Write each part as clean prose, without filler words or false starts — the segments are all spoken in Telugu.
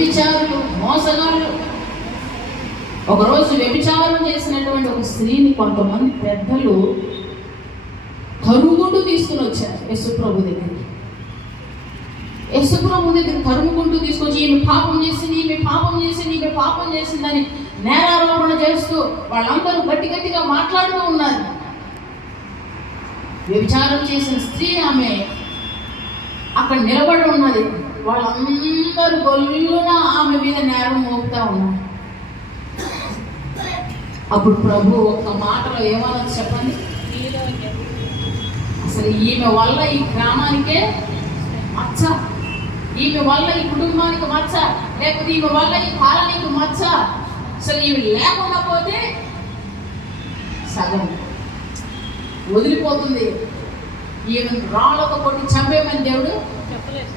వ్యభిచారులు, మోసగాళ్ళు. ఒకరోజు వ్యభిచారం చేసినటువంటి ఒక స్త్రీని కొంతమంది పెద్దలు తరుముకుంటూ తీసుకుని వచ్చారు యేసుప్రభు దగ్గరికి. యేసుప్రభు దగ్గర తరుముకుంటూ తీసుకొచ్చి ఈమె పాపం చేసింది, ఈమె పాపం చేసింది, ఈమె పాపం చేసిందని నేరారోపణ చేస్తూ వాళ్ళందరూ గట్టిగా మాట్లాడుతూ ఉన్నారు. వ్యభిచారం చేసిన స్త్రీ ఆమె అక్కడ నిలబడి ఉన్నది. వాళ్ళందరూ గొల్లున ఆమె మీద నేరం మోపుతా ఉన్నారు. అప్పుడు ప్రభు ఒక్క మాటలో ఏమన్నది చెప్పండి? అసలు ఈమె వల్ల ఈ గ్రామానికే మచ్చ, ఈమె వల్ల ఈ కుటుంబానికి మచ్చ, లేకపోతే ఈమె వల్ల ఈ కాలనీకి మచ్చ. అసలు ఈమె లేకుండా పోతే సగం వదిలిపోతుంది. ఈమె రాళ్ళతో కొట్టి చంపేమని దేవుడు చెప్పలేదు.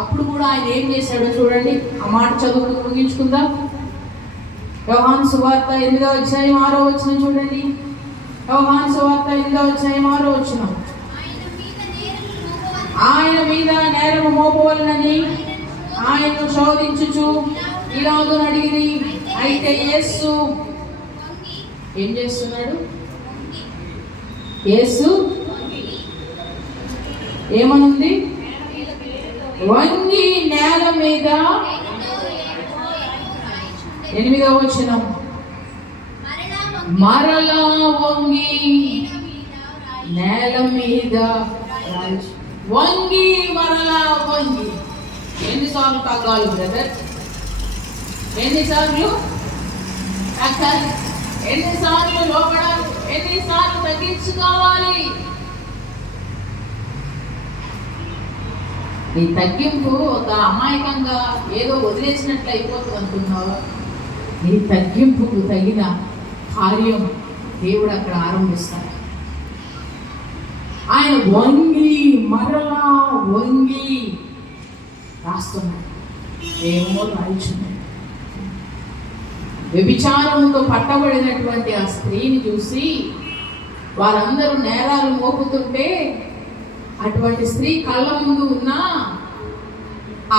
అప్పుడు కూడా ఆయన ఏం చేశాడో చూడండి. ఆ మాట చదువుకు ముగించుకుందాం. యోహాను సువార్త 8వ అధ్యాయం 6వ వచనం చూడండి. యోహాను సువార్త 8వ అధ్యాయం 6వ వచనం. ఆయన మీద నేరము మోపవలనని ఆయన్ను శోధించుచు ఇలాగని అడిగిరి. అయితే యేసు ఏం చేస్తున్నాడు? యేసు ఏమనుంది? వంగి నేల మీద, 8వ వచనం, మరలా వంగి నేల మీద వంగి మరలా వంగి. ఎన్నిసార్లు తగ్గాలి బ్రదర్? ఎన్నిసార్లు తగ్గాలి? ఎన్నిసార్లు లోపడాలి? ఎన్నిసార్లు తగ్గించుకోవాలి? ఈ తగ్గింపు ఒక అమాయకంగా ఏదో వదిలేసినట్లు అయిపోతుంది అనుకున్నావా? నీ తగ్గింపుకు తగిన కార్యం దేవుడు అక్కడ ఆరంభిస్తాడు. ఆయన వంగి మరలా వంగి రాస్తున్నాడు. ఏమో రాయిచున్నాడు. వ్యభిచారంతో పట్టబడినటువంటి ఆ స్త్రీని చూసి వారందరూ నేరాలు మోపుతుంటే, అటువంటి స్త్రీ కళ్ళ ముందు ఉన్న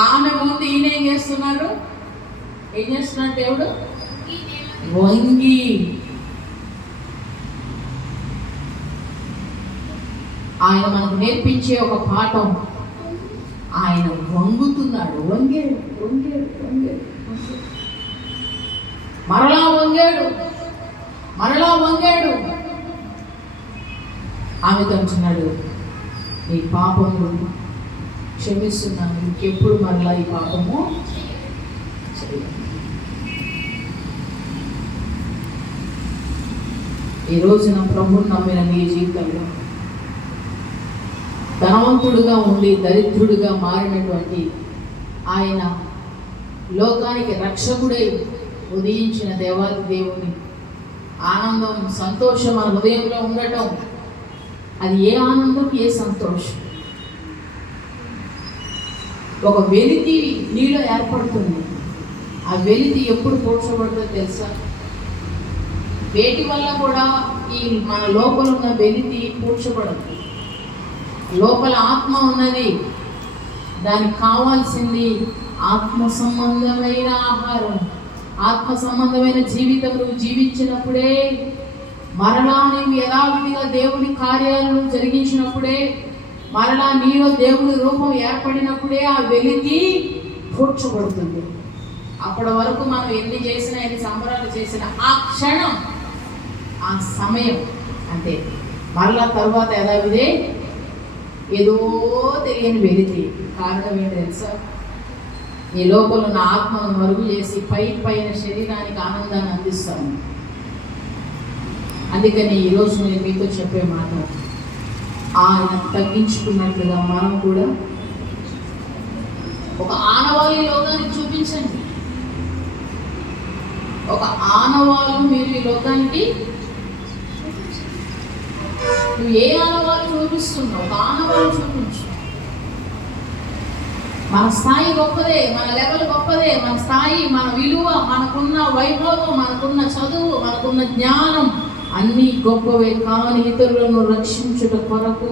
ఆమె ముందు ఈయన ఏం చేస్తున్నారు? ఏం చేస్తున్నాడు దేవుడు? వంగి. ఆయన మనకు నేర్పించే ఒక పాఠం. ఆయన వంగుతున్నాడు. వంగాడు, వంగాడు, వంగాడు, మరలా వంగాడు, మరలా వంగాడు. ఆమెతో అంటున్నాడు, నీ పాపము క్షమిస్తున్నాను, ఇంకెప్పుడు మరలా ఈ పాపము చేయను. ఈ రోజున ప్రభువుని నమ్మిన నీ జీవితంలో ధనవంతుడుగా ఉండి దరిద్రుడిగా మారినటువంటి ఆయన లోకానికి రక్షకుడై ఉదయించిన దేవాది దేవుని ఆనందం, సంతోషం మన హృదయంలో ఉండటం, అది ఏ ఆనందం, ఏ సంతోషం. ఒక వెలితి నీలో ఏర్పడుతుంది. ఆ వెలితి ఎప్పుడు పోడ్చబడుతుందో తెలుసా? వేటి వల్ల కూడా ఈ మన లోపల ఉన్న వెలితి పూడ్చబడదు. లోపల ఆత్మ ఉన్నది, దానికి కావాల్సింది ఆత్మ సంబంధమైన ఆహారం, ఆత్మ సంబంధమైన జీవితం. నువ్వు జీవించినప్పుడే, మరలా నీవు యథావిధిగా దేవుని కార్యాలను జరిగించినప్పుడే, మరలా నీలో దేవుని రూపం ఏర్పడినప్పుడే ఆ వెలితి పూడ్చబడుతుంది. అప్పటి వరకు మనం ఎన్ని చేసినా, ఎన్ని సంబరాలు చేసినా, ఆ క్షణం, ఆ సమయం అంతే. మరలా తర్వాత యథావిధే ఏదో తెలియని వెలితి. కారణం ఏంటి తెలుసా? ఈ లోపల ఉన్న ఆత్మను మరుగు చేసి పైన శరీరానికి ఆనందాన్ని అందిస్తాము. అందుకని ఈరోజు నేను మీతో చెప్పే మాట, ఆయన తగ్గించుకున్నట్లుగా మనం కూడా ఒక ఆనవాలు ఈ లోకానికి చూపించండి. ఒక ఆనవాలు మీరు ఈ లోకానికి, నువ్వు ఏ ఆనవాలు చూపిస్తున్నావు? ఒక ఆనవాలు చూపించు. మన స్థాయి గొప్పదే, మన లెవెల్ గొప్పదే, మన స్థాయి, మన విలువ, మనకున్న వైభవం, మనకున్న చదువు, మనకున్న జ్ఞానం అన్నీ గొప్పవే. కానీ ఇతరులను రక్షించుట కొరకు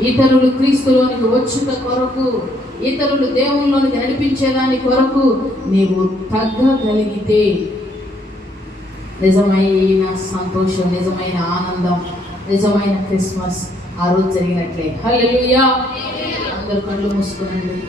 ఇతరులు క్రీస్తులోనికి వచ్చుట కొరకు, ఇతరులు దేవుళ్ళలోనికి నడిపించేదాని కొరకు నీవు తగ్గగలిగితే నిజమైన సంతోషం, నిజమైన ఆనందం, నిజమైన క్రిస్మస్ ఆ రోజు జరిగినట్లే. హల్లెలూయా. అందరూ కళ్ళు మూసుకునండి.